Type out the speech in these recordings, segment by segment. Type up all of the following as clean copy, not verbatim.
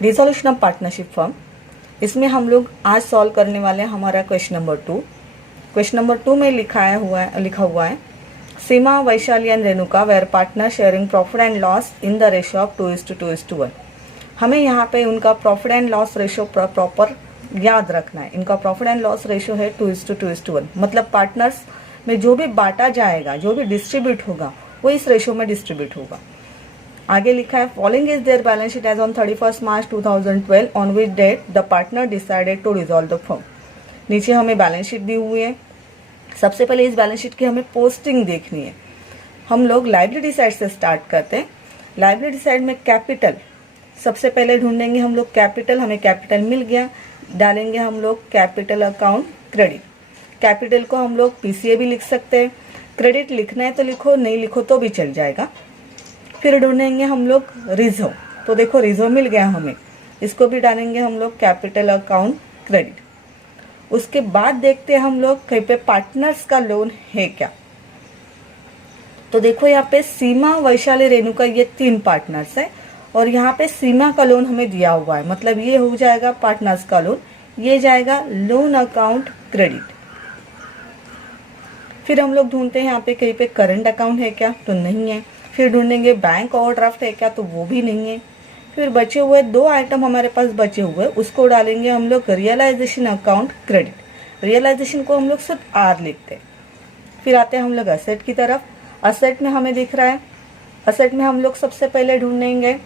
Resolution of partnership firm. इसमें हम लोग आज सॉल्व करने वाले हैं हमारा क्वेश्चन नंबर 2। क्वेश्चन नंबर 2 में लिखा हुआ है Seema, Vaishali and Renuka were partner sharing profit and loss in the ratio of 2:1। हमें यहाँ पे उनका profit and loss ratio proper याद रखना है। इनका प्रॉफिट एंड लॉस रेशियो है 2:1, मतलब पार्टनर्स में जो भी बांटा जाएगा, जो भी डिस्ट्रीब्यूट होगा, वो इस रेशियो में डिस्ट्रीब्यूट होगा। आगे लिखा है following is their balance sheet as on 31 March 2012 on which date the partner decided to dissolve the firm. नीचे हमें बैलेंस शीट दी हुई है। सबसे पहले इस बैलेंस शीट की हमें पोस्टिंग देखनी है। हम लोग लायबिलिटी साइड से स्टार्ट करते हैं। लायबिलिटी साइड में कैपिटल सबसे पहले ढूंढेंगे हम लोग। कैपिटल, हमें कैपिटल मिल गया, डालेंगे हम लोग कैपिटल अकाउंट क्रेडिट। कैपिटल को हम लोग पीसीए भी लिख सकते हैं। क्रेडिट लिखना है तो लिखो, नहीं लिखो तो भी चल जाएगा। फिर ढूंढेंगे हम लोग रिजर्व, तो देखो रिजर्व मिल गया हमें, इसको भी डालेंगे हम लोग कैपिटल अकाउंट क्रेडिट। उसके बाद देखते हैं हम लोग कहीं पे पार्टनर्स का लोन है क्या। तो देखो यहाँ पे सीमा, वैशाली, रेणुका ये 3 पार्टनर्स है और यहाँ पे सीमा का लोन हमें दिया हुआ है, मतलब ये हो जाएगा पार्टनर्स का लोन, ये जाएगा लोन अकाउंट क्रेडिट। फिर हम लोग ढूंढते हैं यहाँ पे कहीं पे करंट अकाउंट है क्या, तो नहीं है। फिर ढूंढेंगे बैंक ओवरड्राफ्ट है क्या, तो वो भी नहीं है। फिर बचे हुए 2 आइटम हमारे पास बचे हुए, उसको डालेंगे हम लोग रियलाइजेशन अकाउंट क्रेडिट। रियलाइजेशन को हम लोग सिर्फ आर लिखते हैं। फिर आते हैं हम लोग असेट की तरफ। असेट में हमें दिख रहा है, असेट में हम लोग सबसे पहले ढूंढेंगे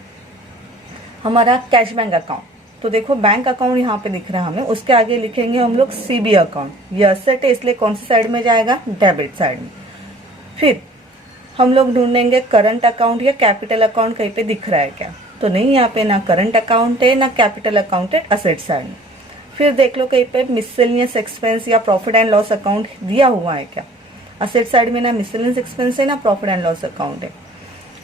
हमारा कैश बैंक अकाउंट। तो देखो बैंक अकाउंट यहाँ पे दिख रहा है हमें, उसके आगे लिखेंगे हम लोग सीबी अकाउंट। ये असेट है इसलिए कौन सी साइड में जाएगा, डेबिट साइड में। फिर हम लोग ढूंढेंगे करंट अकाउंट या कैपिटल अकाउंट कहीं पे दिख रहा है क्या, तो नहीं, यहाँ पे ना करंट अकाउंट है ना कैपिटल अकाउंट है असेट साइड में। फिर देख लो कहीं पे मिसलेनियस एक्सपेंस या प्रॉफिट एंड लॉस अकाउंट दिया हुआ है क्या। असेट साइड में ना मिसलेनियस एक्सपेंस है ना प्रॉफिट एंड लॉस अकाउंट है।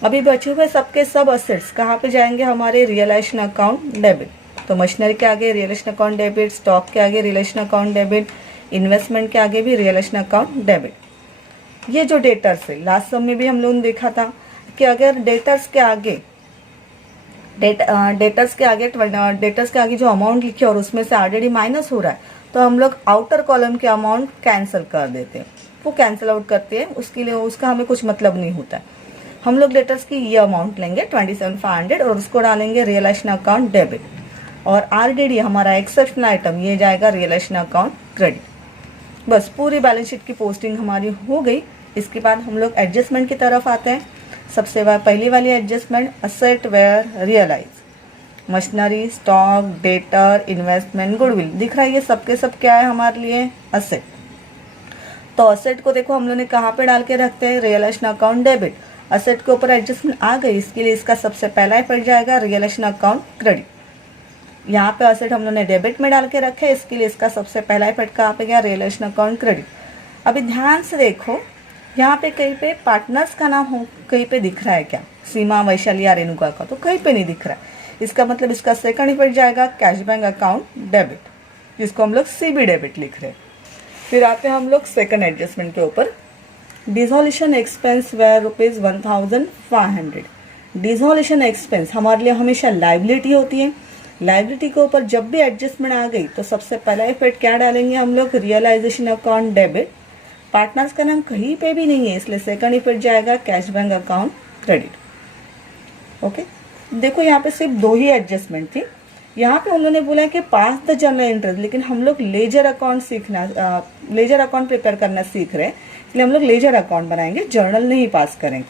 अभी बचे हुए सबके सब असेट्स कहाँ पे जाएंगे, हमारे रियलाइजेशन अकाउंट डेबिट। तो मशीनरी के आगे रियलाइजेशन अकाउंट डेबिट, स्टॉक के आगे रियलाइजेशन अकाउंट डेबिट, इन्वेस्टमेंट के आगे भी रियलाइजेशन अकाउंट डेबिट। ये जो डेटर्स है, लास्ट सब में भी हम लोगों ने देखा था कि अगर डेटर्स के आगे जो अमाउंट लिखे और उसमें से ऑलरेडी माइनस हो रहा है, तो हम लोग आउटर कॉलम के अमाउंट कैंसिल कर देते हैं, वो कैंसिल आउट करते हैं, उसके लिए उसका हमें कुछ मतलब नहीं होता है। हम लोग डेटर्स की ये अमाउंट लेंगे 27,500 और उसको डालेंगे रियलाइजेशन अकाउंट डेबिट। और आरडीडी हमारा एक्सेप्शनल आइटम, ये जाएगा रियलाइजेशन अकाउंट क्रेडिट। बस पूरी बैलेंस शीट की पोस्टिंग हमारी हो गई। इसके बाद हम लोग एडजस्टमेंट की तरफ आते हैं। सबसे पहली वाली adjustment, asset were realise, machinery, stock, debtor, investment, goodwill दिख रहा है, ये सबके सब क्या है हमारे लिए, असेट। तो असेट को देखो हम लोग ने कहाँ पे डाल के रखते हैं, रियलाइजेशन अकाउंट डेबिट। असेट के ऊपर एडजस्टमेंट आ गई, इसके लिए इसका सबसे पहला ही पड़ जाएगा रियलाइजेशन अकाउंट क्रेडिट। यहाँ पे असेट हम लोग ने डेबिट में डाल के रखे, इसके लिए इसका सबसे पहला ही पड़ कहाँ पे गया, रियलाइजेशन अकाउंट क्रेडिट। अभी ध्यान से देखो, यहाँ पे कहीं पे पार्टनर्स का नाम हो कहीं पे दिख रहा है क्या, सीमा, वैशाली या रेणुका का, तो कहीं पे नहीं दिख रहा है। इसका मतलब इसका सेकंड इफेक्ट जाएगा कैश बैंक अकाउंट डेबिट, जिसको हम लोग सीबी डेबिट लिख रहे हैं। फिर आते हैं हम लोग सेकंड एडजस्टमेंट के ऊपर। Dissolution expense were ₹1,500। Dissolution expense हमारे लिए हमेशा लाइबिलिटी होती है। लाइबिलिटी के ऊपर जब भी एडजस्टमेंट आ गई तो सबसे पहला इफेक्ट क्या डालेंगे हम लोग, रियलाइजेशन अकाउंट डेबिट। पार्टनर्स का नाम कहीं पे भी नहीं है, इसलिए सेकंड इफेक्ट जाएगा cash bank account credit. Okay, देखो यहाँ पे सिर्फ 2 ही एडजस्टमेंट थी। यहाँ पे उन्होंने बोला कि पास द जर्नल इंटरेस्ट, लेकिन हम लोग लेजर अकाउंट प्रिपेयर करना सीख रहे हैं, इसलिए हम लोग लेजर अकाउंट बनाएंगे, जर्नल नहीं पास करेंगे।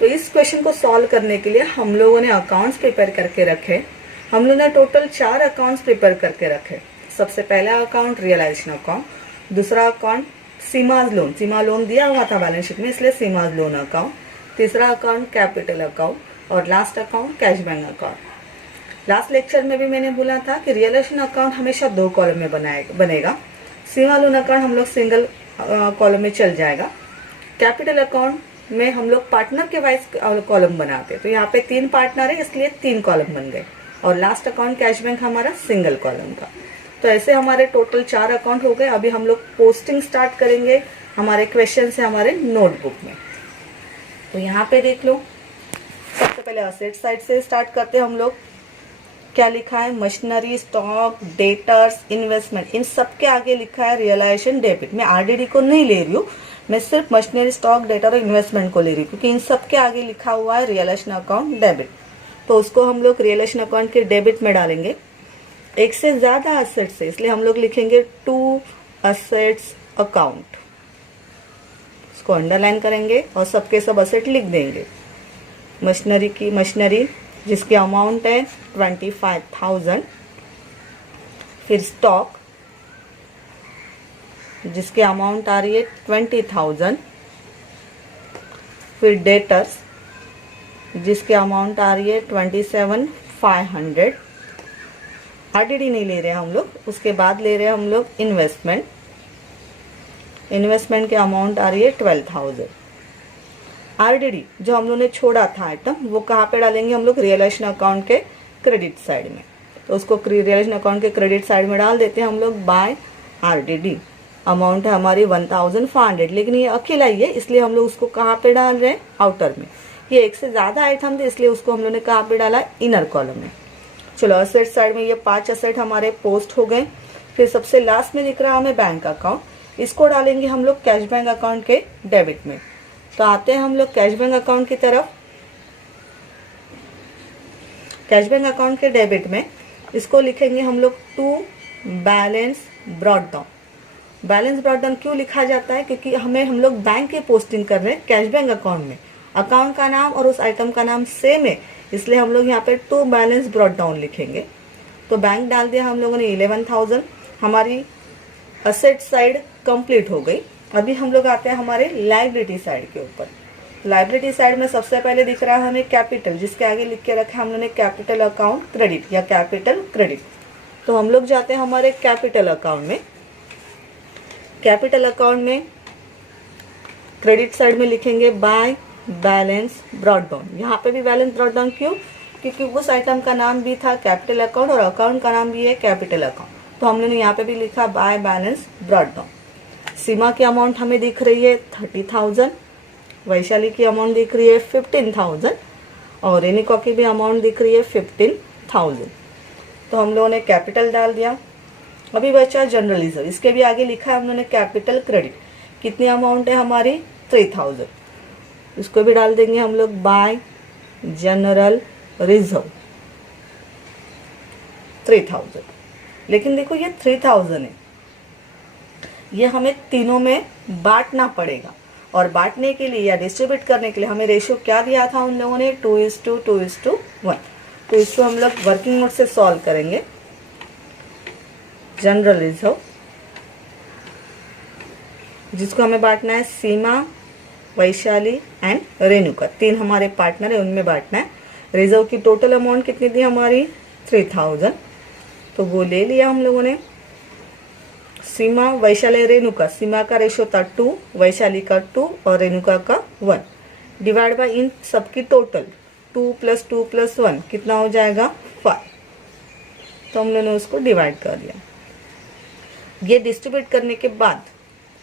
तो इस क्वेश्चन को सॉल्व करने के लिए हम लोगों ने अकाउंट्स प्रिपेयर करके रखे। हम लोगों ने टोटल 4 अकाउंट्स प्रिपेयर करके रखे। सबसे पहला अकाउंट रियलाइजेशन अकाउंट, दूसरा अकाउंट सीमाज लोन, सीमा लोन दिया हुआ था बैलेंस शीट में इसलिए सीमाज लोन अकाउंट, तीसरा अकाउंट कैपिटल अकाउंट और last account cash bank account. Last lecture में भी मैंने बोला था कि रियलाइजेशन अकाउंट हमेशा 2 कॉलम में बनेगा। सीमा लोन अकाउंट हम लोग सिंगल कॉलम में चल जाएगा। कैपिटल अकाउंट में हम लोग पार्टनर के वाइज कॉलम बनाते हैं, तो यहाँ पे 3 पार्टनर है इसलिए 3 कॉलम बन गए। और लास्ट अकाउंट कैश बैंक हमारा सिंगल कॉलम का। तो ऐसे हमारे टोटल 4 अकाउंट हो गए। अभी हम लोग पोस्टिंग स्टार्ट करेंगे हमारे क्वेश्चन से हमारे नोटबुक में। तो यहाँ पे देख लो, सबसे पहले असेट साइड से स्टार्ट करते हैं हम लोग। क्या लिखा है, मशीनरी, स्टॉक, डेटर्स, इन्वेस्टमेंट, इन सब के आगे लिखा है रियलाइजेशन डेबिट। मैं आरडीडी को नहीं ले रही हूँ, मैं सिर्फ मशीनरी, स्टॉक, डेटर और इन्वेस्टमेंट को ले रही हूँ, क्योंकि इन सब के आगे लिखा हुआ है रियलाइजेशन अकाउंट डेबिट। तो उसको हम लोग रियलाइजेशन अकाउंट के डेबिट में डालेंगे। एक से ज्यादा असेट्स है, इसलिए हम लोग लिखेंगे टू असेट्स अकाउंट, इसको अंडरलाइन करेंगे और सबके सब असेट लिख देंगे। मशीनरी की मशीनरी जिसकी अमाउंट है 25,000, फिर स्टॉक जिसकी अमाउंट आ रही है 20,000, फिर डेटर्स जिसकी अमाउंट आ रही है 27,500। आरडीडी नहीं ले रहे हम लोग, उसके बाद ले रहे हैं हम लोग इन्वेस्टमेंट। इन्वेस्टमेंट की अमाउंट आ रही है 12,000। आरडीडी जो हम लोग ने छोड़ा था आइटम, वो कहाँ पे डालेंगे हम लोग, रियलाइजेशन अकाउंट के क्रेडिट साइड में। तो उसको रियलाइजेशन अकाउंट के क्रेडिट साइड में डाल देते हैं हम लोग बाय आरडीडी। अमाउंट है हमारी 1,500, लेकिन ये अकेला ही है, इसलिए हम लोग उसको कहाँ पे डाल रहे हैं, आउटर में। ये एक से ज्यादा आइटम थे, इसलिए उसको हम लोग ने कहाँ पे डाला, इनर कॉलम में। चलो असेट साइड में ये 5 असेट हमारे पोस्ट हो गए। फिर सबसे लास्ट में दिख रहा है हमें बैंक अकाउंट, इसको डालेंगे हम लोग कैश बैंक अकाउंट के डेबिट में। तो आते हैं हम लोग कैश बैंक अकाउंट की तरफ। कैश बैंक अकाउंट के डेबिट में इसको लिखेंगे हम लोग to balance brought down. Balance brought down क्यों लिखा जाता है, क्योंकि हम लोग बैंक की पोस्टिंग कर रहे हैं कैश बैंक अकाउंट में। अकाउंट का नाम और उस आइटम का नाम सेम है, इसलिए हम लोग यहाँ पे टू बैलेंस ब्रॉट डाउन लिखेंगे। तो बैंक डाल दिया हम लोगों ने 11,000। हमारी असेट साइड कंप्लीट हो गई। अभी हम लोग आते हैं हमारे लाइबिलिटी साइड के ऊपर। लाइबिलिटी साइड में सबसे पहले दिख रहा है हमें कैपिटल, जिसके आगे लिख के रखा है हम लोगों ने कैपिटल अकाउंट क्रेडिट या कैपिटल क्रेडिट। तो हम लोग जाते हैं हमारे कैपिटल अकाउंट में। कैपिटल अकाउंट में क्रेडिट साइड में लिखेंगे बाय बैलेंस ब्रॉट डाउन। यहाँ पे भी बैलेंस ब्रॉट डाउन क्यों, क्योंकि उस आइटम का नाम भी था कैपिटल अकाउंट और अकाउंट का नाम भी है कैपिटल अकाउंट। तो हमने यहाँ पे भी लिखा बाय बैलेंस ब्रॉट डाउन। सीमा की अमाउंट हमें दिख रही है 30,000, वैशाली की अमाउंट दिख रही है 15,000 और रेनिका की भी अमाउंट दिख रही है 15,000। तो हम लोगों ने कैपिटल डाल दिया। अभी बचा जनरल रिजर्व, इसके भी आगे लिखा है हम लोगों ने कैपिटल क्रेडिट। कितनी अमाउंट है हमारी 3,000, इसको भी डाल देंगे हम लोग बाय जनरल रिजर्व 3,000। लेकिन देखो ये 3,000 है, ये हमें तीनों में बांटना पड़ेगा और बांटने के लिए या डिस्ट्रीब्यूट करने के लिए हमें रेशियो क्या दिया था उन लोगों ने, 2:2:1। तो इसको हम लोग वर्किंग मोड से सॉल्व करेंगे। जनरल रिजर्व जिसको हमें बांटना है सीमा, वैशाली एंड रेणुका, 3 हमारे पार्टनर है, उनमें बांटना है। रिजर्व की टोटल अमाउंट कितनी थी हमारी 3,000, तो वो ले लिया हम लोगों ने। सीमा, वैशाली, रेणुका, सीमा का रेशियो था 2, वैशाली का 2 और रेणुका का 1, डिवाइड बाय इन सबकी टोटल 2 + 2 + 1 कितना हो जाएगा 5। तो हम लोगों ने उसको डिवाइड कर दिया। ये डिस्ट्रीब्यूट करने के बाद,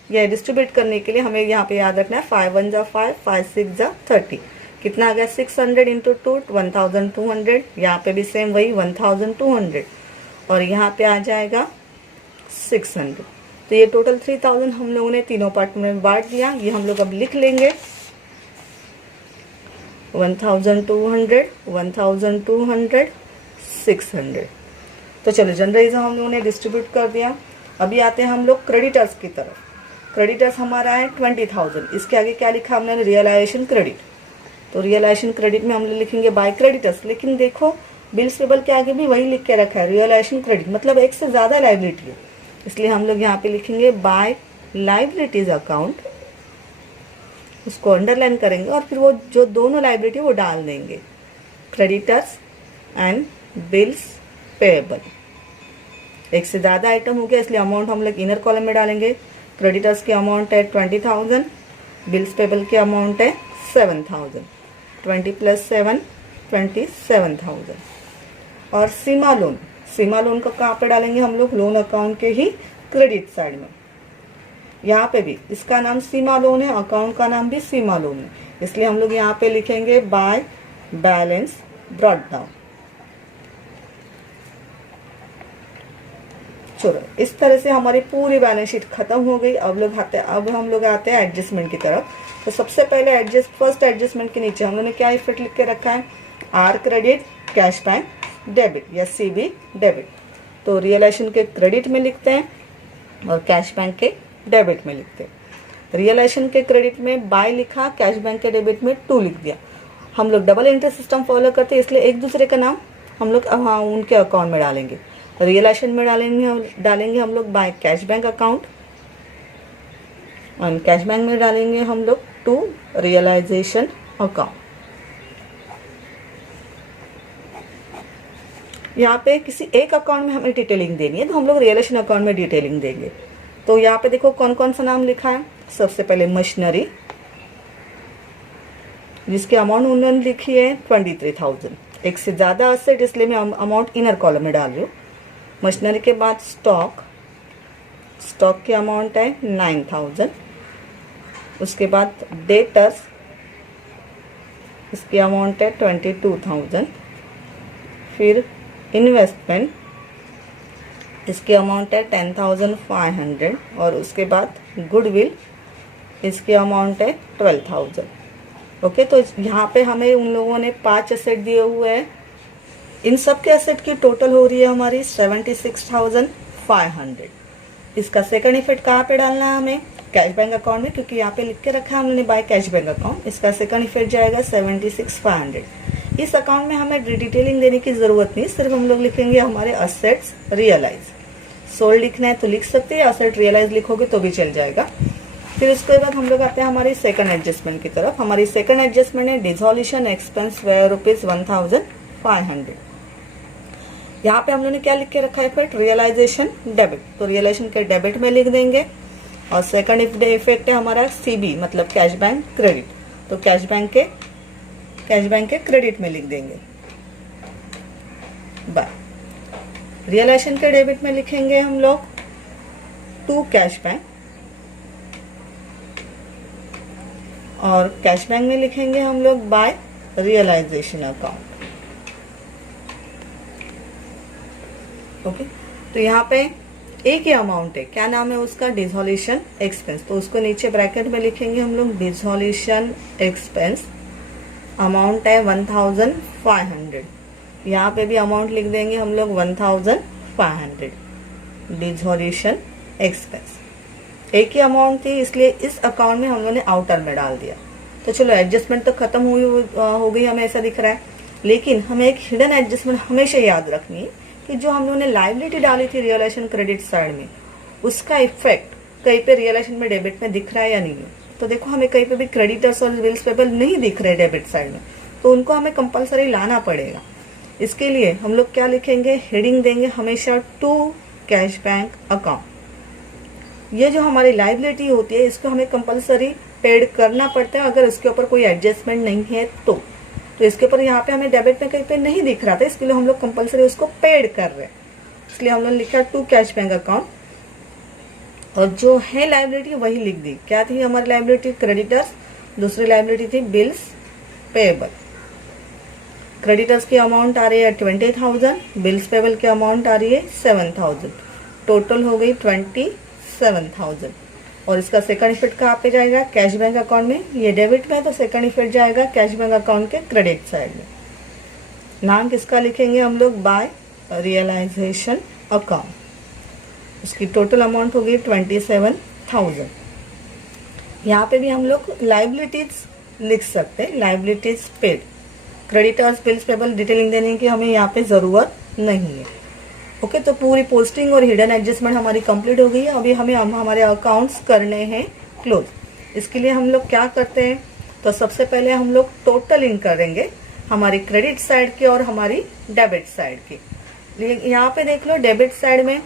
या डिस्ट्रीब्यूट करने के लिए हमें यहाँ पे याद रखना है 5 1 जा 5, 5 6 जा 30, कितना आ गया 600 × 2 1,200। यहाँ पे भी सेम वही 1,200 और यहाँ पे आ जाएगा 600। तो ये टोटल 3,000 हम लोगों ने तीनों पार्ट में बांट दिया। ये हम लोग अब लिख लेंगे 1,200, 1,200, 600। तो चलो जनरल रिजर्व हम लोगों ने डिस्ट्रीब्यूट कर दिया। अभी आते हैं हम लोग क्रेडिटर्स की तरफ। क्रेडिटर्स हमारा है 20,000, इसके आगे क्या लिखा हमने, रियलाइजेशन क्रेडिट। तो रियलाइजेशन क्रेडिट में हम लोग लिखेंगे बाय क्रेडिटर्स, लेकिन देखो बिल्स पेबल के आगे भी वही लिख के रखा है रियलाइजेशन क्रेडिट, मतलब एक से ज्यादा लाइबिलिटी है, इसलिए हम लोग यहाँ पे लिखेंगे बाय लाइबिलिटीज अकाउंट, उसको अंडरलाइन करेंगे और फिर वो जो दोनों लाइबिलिटी वो डाल देंगे, क्रेडिटर्स एंड बिल्स पेएबल। एक से ज्यादा आइटम हो गया इसलिए अमाउंट हम लोग इनर कॉलम में डालेंगे। क्रेडिटर्स की अमाउंट है 20,000, बिल्स पेएबल की अमाउंट है 7,000, 20 + 7 27,000। और सीमा लोन, सीमा लोन को कहाँ पे डालेंगे हम लोग, लोन अकाउंट के ही क्रेडिट साइड में। यहाँ पे भी इसका नाम सीमा लोन है, अकाउंट का नाम भी सीमा लोन है, इसलिए हम लोग यहाँ पे लिखेंगे बाय बैलेंस ब्रॉट डाउन। चलो इस तरह से हमारी पूरी बैलेंस शीट खत्म हो गई। अब हम लोग आते हैं एडजस्टमेंट की तरफ। तो सबसे पहले फर्स्ट एडजस्टमेंट के नीचे हम लोगों ने क्या इफेक्ट लिख के रखा है, R credit cash bank debit या CB डेबिट। तो रियलाइजेशन के क्रेडिट में लिखते हैं और कैश बैंक के डेबिट में लिखते हैं। रियलाइजेशन के क्रेडिट में बाय लिखा, कैश बैंक के डेबिट में टू लिख दिया। हम लोग डबल एंट्री सिस्टम फॉलो करते हैं, इसलिए एक दूसरे का नाम हम लोग उनके अकाउंट में डालेंगे। रियलाइजेशन में डालेंगे हम लोग बाय कैश बैंक अकाउंट और कैश बैंक में डालेंगे हम लोग टू रियलाइजेशन अकाउंट। यहाँ पे किसी एक अकाउंट में हमें डिटेलिंग देनी है तो हम लोग रियलाइजेशन अकाउंट में डिटेलिंग देंगे। तो यहाँ पे देखो कौन कौन सा नाम लिखा है। सबसे पहले मशीनरी, जिसकी अमाउंट उन्होंने लिखी है 23,000। एक से ज्यादा असेट इसलिए मैं अमाउंट इनर कॉलम में डाल रही हूँ। मशीनरी के बाद स्टॉक की अमाउंट है 9,000। उसके बाद डेटर्स, इसकी अमाउंट है 22,000। फिर इन्वेस्टमेंट, इसकी अमाउंट है 10,500 और उसके बाद गुडविल, इसकी अमाउंट है 12,000। ओके, तो यहाँ पे हमें उन लोगों ने 5 एसेट दिए हुए हैं। इन सब के एसेट की टोटल हो रही है हमारी 76,500। इसका सेकंड इफेक्ट कहाँ पे डालना है हमें, कैश बैंक अकाउंट में, क्योंकि यहाँ पे लिख के रखा है हमने बाय कैश बैंक अकाउंट। इसका सेकंड इफेक्ट जाएगा 76,500। इस अकाउंट में हमें डिटेलिंग देने की जरूरत नहीं, सिर्फ हम लोग लिखेंगे हमारे असेट्स रियलाइज। सोल्ड लिखना है तो लिख सकते हैं, असेट रियलाइज लिखोगे तो भी चल जाएगा। फिर उसके बाद हम लोग आते हैं हमारी सेकंड एडजस्टमेंट की तरफ। हमारी सेकंड एडजस्टमेंट है डिसोल्यूशन एक्सपेंस ₹1,500। यहाँ पे हम लोगों ने क्या लिख के रखा है इफेक्ट, रियलाइजेशन डेबिट। तो रियलाइजेशन के डेबिट में लिख देंगे। और सेकंड इफेक्ट है हमारा CB मतलब कैश बैंक क्रेडिट। तो कैश बैंक के क्रेडिट में लिख देंगे। बाय रियलाइजेशन के डेबिट में लिखेंगे हम लोग टू कैश बैंक और कैश बैंक में लिखेंगे हम लोग बाय रियलाइजेशन अकाउंट। ओके, तो यहाँ पे एक ही अमाउंट है, क्या नाम है उसका, डिसोल्यूशन एक्सपेंस। तो उसको नीचे ब्रैकेट में लिखेंगे हम लोग डिसोल्यूशन एक्सपेंस। अमाउंट है 1,500। यहाँ पे भी अमाउंट लिख देंगे हम लोग 1,500 डिसोल्यूशन एक्सपेंस। एक ही अमाउंट थी इसलिए इस अकाउंट में हम लोगों ने आउटर में डाल दिया। तो चलो एडजस्टमेंट तो खत्म हो गई हमें ऐसा दिख रहा है, लेकिन हमें एक हिडन एडजस्टमेंट हमेशा याद रखनी है कि जो हम लोगों ने लायबिलिटी डाली थी रियलाइजेशन क्रेडिट साइड में, उसका इफेक्ट कहीं पे रियलाइजेशन में डेबिट में दिख रहा है या नहीं है। तो देखो हमें कहीं पे भी क्रेडिटर्स और बिल्स पेबल नहीं दिख रहे डेबिट साइड में, तो उनको हमें कंपलसरी लाना पड़ेगा। इसके लिए हम लोग क्या लिखेंगे, हेडिंग देंगे हमेशा टू कैश बैंक अकाउंट। ये जो हमारी लायबिलिटी होती है इसको हमें कंपलसरी पेड करना पड़ता है अगर इसके ऊपर कोई एडजस्टमेंट नहीं है तो इसके ऊपर यहाँ पे हमें डेबिट में कहीं पे नहीं दिख रहा था, इसके लिए हम लोग कंपलसरी उसको पेड कर रहे हैं। इसलिए हम लोग लिखा टू कैश बैंक अकाउंट और जो है लायबिलिटी वही लिख दी। क्या थी हमारी लायबिलिटी, क्रेडिटर्स, दूसरी लायबिलिटी थी बिल्स पेबल। क्रेडिटर्स की अमाउंट आ रही है 20,000, बिल्स पेबल की अमाउंट आ रही है 7,000, टोटल हो गई 27,000। और इसका सेकंड इफेक्ट कहाँ पे जाएगा, कैश बैंक अकाउंट में। ये डेबिट में है तो सेकंड इफेक्ट जाएगा कैश बैंक अकाउंट के क्रेडिट साइड में। नाम किसका लिखेंगे हम लोग, बाय रियलाइजेशन अकाउंट। उसकी टोटल अमाउंट हो गई 27,000। यहाँ पे भी हम लोग लाइबिलिटीज लिख सकते हैं, liabilities paid. Creditors bills payable detailing देने की हमें यहाँ पे जरूरत नहीं है। ओके, तो पूरी पोस्टिंग और हिडन एडजस्टमेंट हमारी कंप्लीट हो गई है। अभी हमें हमारे अकाउंट्स करने हैं क्लोज। इसके लिए हम लोग क्या करते हैं, तो सबसे पहले हम लोग टोटलिंग करेंगे हमारी क्रेडिट साइड की और हमारी डेबिट साइड की। यहाँ पे देख लो डेबिट साइड में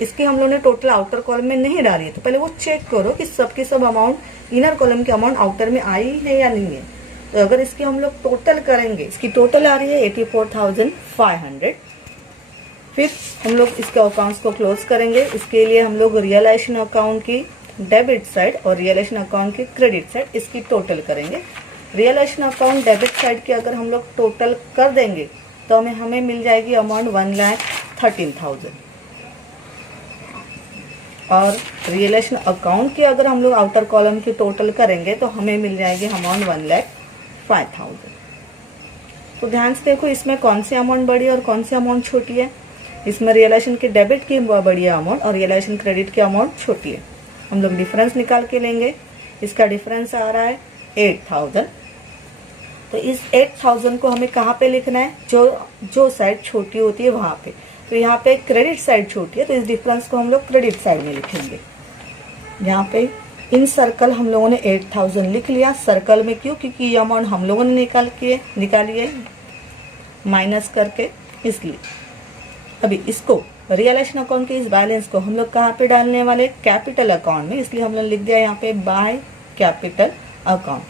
इसकी हम लोग ने टोटल आउटर कॉलम में नहीं डाली है, तो पहले वो चेक करो कि सबकी सब अमाउंट इनर कॉलम की अमाउंट आउटर में आई है या नहीं है। तो अगर इसकी हम लोग टोटल करेंगे, इसकी टोटल आ रही है 84,500। फिर हम लोग इसके अकाउंट्स को क्लोज करेंगे। इसके लिए हम लोग रियलाइजेशन अकाउंट की डेबिट साइड और रियलाइजेशन अकाउंट की क्रेडिट साइड इसकी टोटल करेंगे। रियलाइजेशन अकाउंट डेबिट साइड की अगर हम लोग टोटल कर देंगे तो हमें मिल जाएगी अमाउंट 1,13,000। और रियलाइजेशन अकाउंट की अगर हम लोग आउटर कॉलम की टोटल करेंगे तो हमें मिल जाएगी अमाउंट 1,05,000। तो ध्यान से देखो इसमें कौन सी अमाउंट बड़ी है और कौन सी अमाउंट छोटी है। इसमें रियलाइजेशन के डेबिट की बड़ी अमाउंट और रियलाइजेशन क्रेडिट की अमाउंट छोटी है। हम लोग डिफरेंस निकाल के लेंगे। इसका डिफरेंस आ रहा है 8,000। तो इस 8,000 को हमें कहाँ पे लिखना है, जो साइड छोटी होती है वहां पे। तो यहाँ पे क्रेडिट साइड छोटी है तो इस डिफरेंस को हम लोग क्रेडिट साइड में लिखेंगे। यहाँ पे इन सर्कल हम लोगों ने 8,000 लिख लिया। सर्कल में क्यों, क्योंकि ये अमाउंट हम लोगों ने निकाली है माइनस करके, इसलिए। अभी इसको रियलाइजेशन अकाउंट के इस बैलेंस को हम लोग कहाँ पे डालने वाले, कैपिटल अकाउंट में, इसलिए हम लोग लिख दिया यहाँ पे बाय कैपिटल अकाउंट।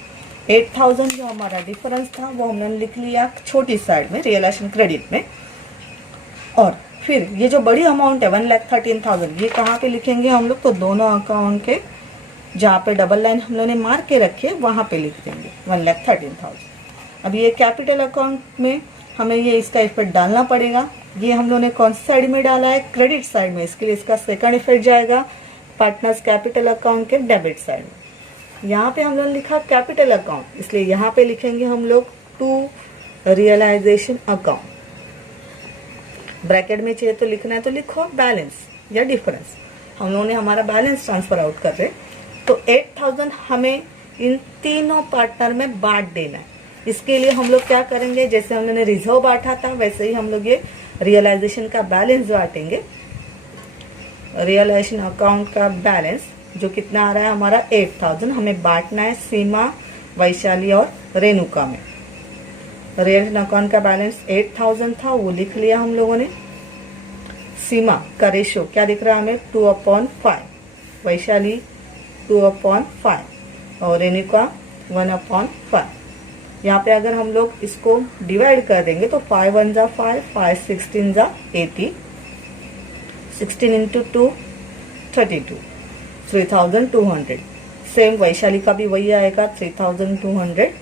8,000 जो हमारा डिफरेंस था वो हमने लिख लिया छोटी साइड में रियलाइजेशन क्रेडिट में। और फिर ये जो बड़ी अमाउंट है 1,13,000 ये कहाँ पे लिखेंगे हम लोग, तो दोनों अकाउंट के जहाँ पे डबल लाइन हम लोगों ने मार के रखी है वहाँ पे लिख देंगे 1,13,000। अब ये कैपिटल अकाउंट में हमें ये इसका इफेक्ट डालना पड़ेगा। ये हम लोगों ने कौन सी साइड में डाला है, क्रेडिट साइड में, इसके लिए इसका सेकंड इफेक्ट जाएगा पार्टनर्स कैपिटल अकाउंट के डेबिट साइड में। यहाँ पे हम लोगों ने लिखा कैपिटल अकाउंट, इसलिए यहाँ पे लिखेंगे हम लोग टू रियलाइजेशन अकाउंट। ब्रैकेट में चाहिए तो लिखना है तो लिखो बैलेंस या डिफरेंस। हम लोगों ने हमारा बैलेंस ट्रांसफर आउट कर रहे, तो 8,000 हमें इन तीनों पार्टनर में बांट देना है। इसके लिए हम लोग क्या करेंगे, जैसे हम लोगों ने रिजर्व बांटा था वैसे ही हम लोग ये रियलाइजेशन का बैलेंस बांटेंगे। रियलाइजेशन अकाउंट का बैलेंस जो कितना आ रहा है हमारा 8,000 हमें बांटना है सीमा, वैशाली और रेणुका में। रियलाइजेशन अकाउंट का बैलेंस 8,000 था, वो लिख लिया हम लोगों ने। सीमा का रेशियो क्या दिख रहा है हमें, 2/5, वैशाली 2/5 और रेणुका 1/5। यहाँ पे अगर हम लोग इसको डिवाइड कर देंगे तो 5 1 जा 5, 5 16 जा 80, 16 इंटू 2 32, 3,200। सेम वैशाली का भी वही आएगा 3,200।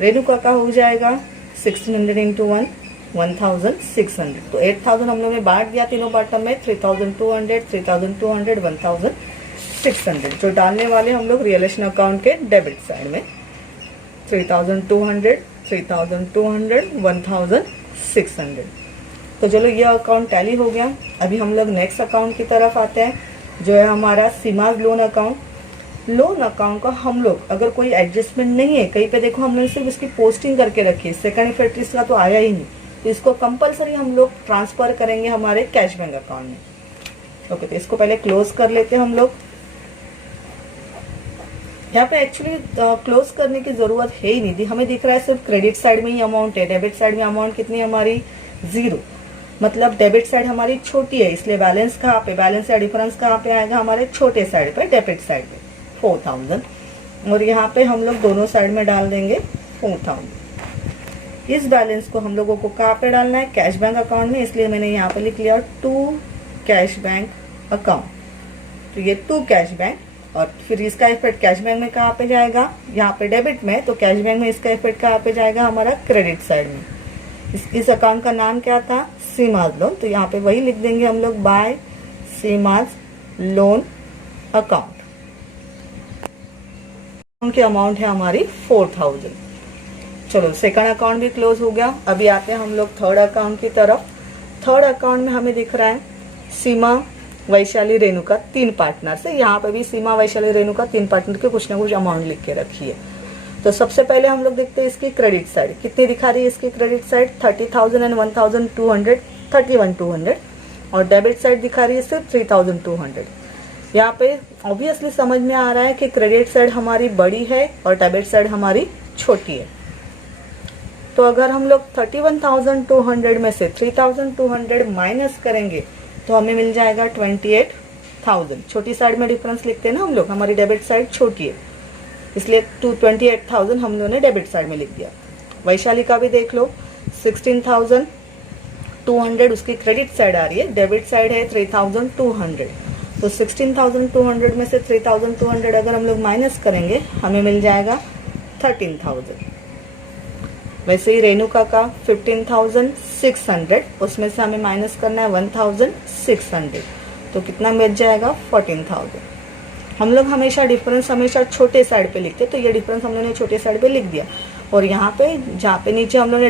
रेणुका का हो जाएगा 1600 इंटू 1 1,600। तो 8,000 हम लोग ने बांट दिया तीनों पार्टनर में, 3,200 3,200 1,600। जो डालने वाले हम लोग रियलाइजेशन अकाउंट के डेबिट साइड में 3,200 3,200 1,600। तो चलो ये अकाउंट टैली हो गया। अभी हम लोग नेक्स्ट अकाउंट की तरफ आते हैं जो है हमारा Seema's loan account. Loan account का हम लोग अगर कोई एडजस्टमेंट नहीं है, कहीं पे देखो हमने सिर्फ इसकी पोस्टिंग करके रखी है, सेकंड इफेक्ट इसका तो आया ही नहीं, तो इसको कंपलसरी हम लोग ट्रांसफर करेंगे हमारे कैश बैंक अकाउंट में। ओके, तो इसको पहले क्लोज कर लेते हैं हम लोग। यहाँ पे एक्चुअली क्लोज करने की जरूरत है ही नहीं थी, हमें दिख रहा है सिर्फ क्रेडिट साइड में ही अमाउंट है, डेबिट साइड में अमाउंट कितनी है हमारी 0। मतलब डेबिट साइड हमारी छोटी है, इसलिए बैलेंस कहाँ पे, बैलेंस या डिफरेंस कहाँ पे आएगा हमारे छोटे साइड पे, डेबिट साइड पे 4,000। और यहाँ पे हम लोग दोनों साइड में डाल देंगे 4,000। इस बैलेंस को हम लोगों को कहाँ पे डालना है, कैश बैंक अकाउंट में, इसलिए मैंने यहाँ पे लिख लिया टू कैश बैंक अकाउंट। तो ये टू कैश बैंक, और फिर इसका इफेक्ट कैश बैंक में कहाँ पे जाएगा, यहाँ पे डेबिट में, तो कैश बैंक में इसका इफेक्ट कहाँ पे जाएगा हमारा क्रेडिट साइड में। इस अकाउंट का नाम क्या था, सीमाज लोन, तो यहाँ पे वही लिख देंगे हम लोग बाय सीमाज लोन अकाउंट। उनकी अमाउंट है हमारी 4,000। चलो सेकंड अकाउंट भी क्लोज हो गया। अभी आते हैं हम लोग थर्ड अकाउंट की तरफ। थर्ड अकाउंट में हमें दिख रहा है सीमा, वैशाली, रेणुका 3 पार्टनर से। यहाँ पे भी सीमा, वैशाली, रेणुका 3 पार्टनर के कुछ ना कुछ अमाउंट लिख के रखी है। तो सबसे पहले हम लोग देखते हैं इसकी क्रेडिट साइड कितनी दिखा रही है। इसकी क्रेडिट साइड 30,000 एंड 1,200, 31,200, और डेबिट साइड दिखा रही है सिर्फ 3,200। यहाँ पे ऑब्वियसली समझ में आ रहा है कि क्रेडिट साइड हमारी बड़ी है और डेबिट साइड हमारी छोटी है। तो अगर हम लोग 31,200 में से 3,200 माइनस करेंगे तो हमें मिल जाएगा 28,000। छोटी साइड में डिफरेंस लिखते हैं ना हम लोग, हमारी डेबिट साइड छोटी है इसलिए 28,000 हम लोगों ने डेबिट साइड में लिख दिया। वैशाली का भी देख लो 16,200 उसकी क्रेडिट साइड आ रही है, डेबिट साइड है 3,200। तो 16,200 में से 3,200 अगर हम लोग माइनस करेंगे हमें मिल जाएगा 13,000। वैसे ही रेणुका का 15,600, उसमें से हमें माइनस करना है 1,600। तो कितना बच जाएगा 14,000। हम लोग हमेशा डिफरेंस हमेशा छोटे साइड पे लिखते, तो ये डिफरेंस हम लोगों ने छोटे साइड पे लिख दिया। और यहाँ पे जहाँ पे नीचे हम लोग ने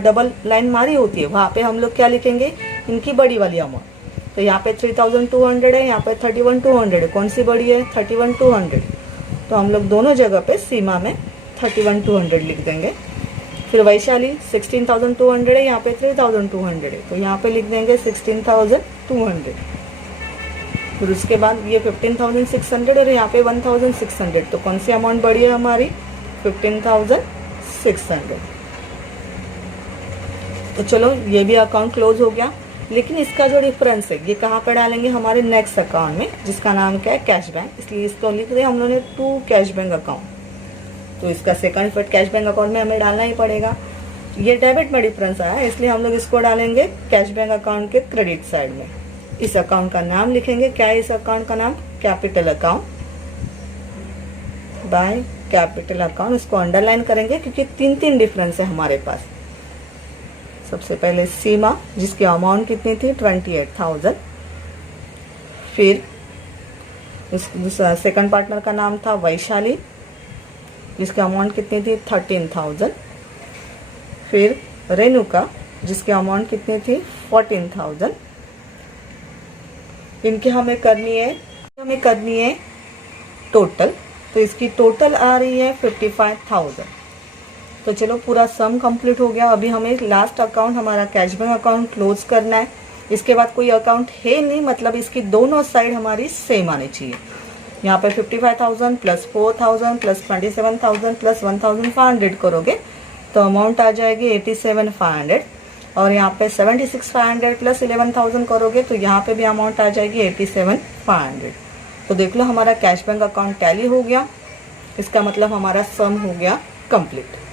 डबल लाइन मारी होती है वहाँ पे हम लोग क्या लिखेंगे, इनकी बड़ी वाली अमाउंट। तो यहाँ पे 3,200 है, यहाँ पे 31,200 है, कौन सी बड़ी है 31,200। तो हम लोग दोनों जगह पे सीमा में 31,200 लिख देंगे। फिर वैशाली 16,200 है, यहाँ पे 3,200 है, तो यहाँ पे लिख देंगे 16,200। फिर उसके बाद ये 15,600 और यहाँ पे 1,600, तो कौन सी अमाउंट बड़ी है हमारी 15,600। तो चलो ये भी अकाउंट क्लोज हो गया। लेकिन इसका जो डिफरेंस है ये कहाँ पर डालेंगे, हमारे नेक्स्ट अकाउंट में, जिसका नाम क्या है कैश बैंक। इसलिए इसको लिख दिया हम लोगों ने 2 कैश बैंक अकाउंट। तो इसका second effect cash bank account में हमें डालना ही पड़ेगा। ये डेबिट में डिफरेंस आया है, इसलिए हम लोग इसको डालेंगे कैश बैंक अकाउंट के क्रेडिट साइड में। इस अकाउंट का नाम लिखेंगे, क्या है इस अकाउंट का नाम, capital account by capital account. इसको अंडरलाइन करेंगे क्योंकि 3 डिफरेंस है हमारे पास। सबसे पहले सीमा जिसकी अमाउंट कितनी थी 28,000। फिर सेकंड पार्टनर का नाम था वैशाली जिसकी अमाउंट कितनी थी 13,000। फिर रेणुका जिसकी अमाउंट कितनी थी 14,000। इनकी हमें करनी है टोटल। तो इसकी टोटल आ रही है 55,000। तो चलो पूरा सम कंप्लीट हो गया। अभी हमें लास्ट अकाउंट हमारा कैश बैंक अकाउंट क्लोज करना है। इसके बाद कोई अकाउंट है नहीं, मतलब इसकी दोनों साइड हमारी सेम आनी चाहिए। यहाँ पे 55,000 प्लस 4,000 प्लस 27,000 प्लस 1,500 करोगे तो अमाउंट आ जाएगी 87,500। और यहाँ पे 76,500 प्लस 11,000 करोगे तो यहाँ पे भी अमाउंट आ जाएगी 87,500। तो देख लो हमारा कैश बैंक अकाउंट टैली हो गया। इसका मतलब हमारा सम हो गया कंप्लीट।